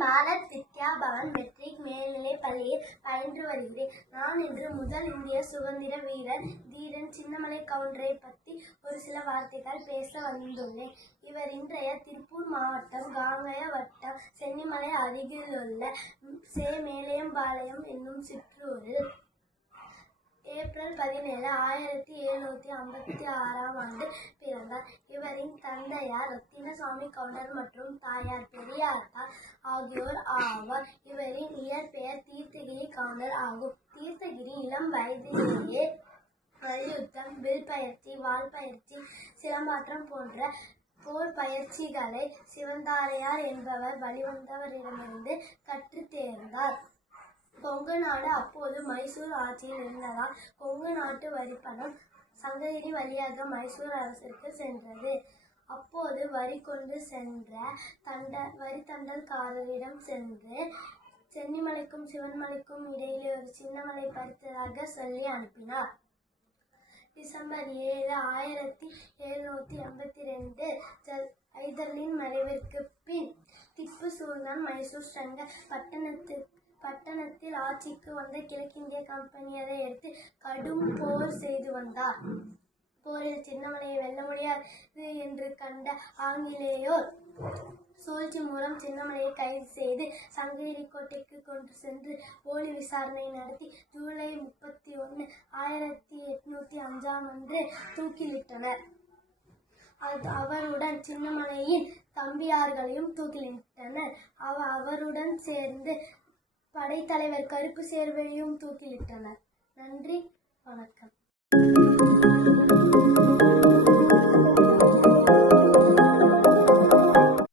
நான் பாரத் வித்யா பவன் மெட்ரிக் மேல்நிலைப் பள்ளியில் பயின்று வருகிறேன். நான் இன்று முதல் இந்திய சுதந்திர வீரர் தீரன் சின்னமலை கவுண்டரை பற்றி ஒரு சில வார்த்தைகள் பேச வந்துள்ளேன். இவர் இன்றைய திருப்பூர் மாவட்டம் காங்கய வட்டம் சென்னிமலை அருகிலுள்ள மேலையம்பாளையம் என்னும் சிற்றூரில் ஏப்ரல் 17, 1756 பிறந்தார். இவரின் தந்தையார் ரத்தினசாமி கவுண்டர் மற்றும் தாயார் பெரியாத்தா ஆகியோர் ஆவார். இவரின் இயற்பெயர் தீர்த்தகிரி கவுண்டர் ஆகும். தீர்த்தகிரி இளம் வயதிலேயே மல்யுத்தம், வில் பயிற்சி, வாள் பயிற்சி, சிலம்பாட்டம் போன்ற போர் பயிற்சிகளை சிவந்தாரையார் என்பவர் வழிவந்தவரிடமிருந்து கற்று தேர்ந்தார். கொங்கு நாடு அப்போது மைசூர் ஆட்சியில் இருந்ததால் கொங்கு நாட்டு வரிப்பணம் சங்ககிரி வழியாக மைசூர் அரசிற்கு சென்றது. அப்போது வரி கொண்டு சென்ற வரித்தண்டல்காரரிடம் சென்று சென்னிமலைக்கும் சிவன்மலைக்கும் இடையிலே ஒரு சின்ன மலை பறித்ததாக சொல்லி அனுப்பினார். டிசம்பர் 7, 1782 ஹைதரின் மறைவிற்கு பின் திப்பு சுல்தான் மைசூர் பட்டணத்தில் ஆட்சிக்கு வந்த கிழக்கிந்திய கம்பெனி அதை எடுத்து கடும் போர் செய்து வந்தார். போரில் சின்னமலையை வெல்ல முடியாது என்று கண்ட ஆங்கிலேயோர் சூழ்ச்சி மூலம் சின்னமலையை கைது செய்து சங்ககிரி கோட்டைக்கு கொண்டு சென்று போலி விசாரணை நடத்தி ஜூலை 31, 1805 தூக்கிலிட்டனர். அவருடன் சின்னமலையின் தம்பியார்களையும் தூக்கிலிட்டனர். அவருடன் சேர்ந்து படைத்தலைவர் கருப்பு சேர்வையும் தூக்கிலிட்டனர். நன்றி, வணக்கம்.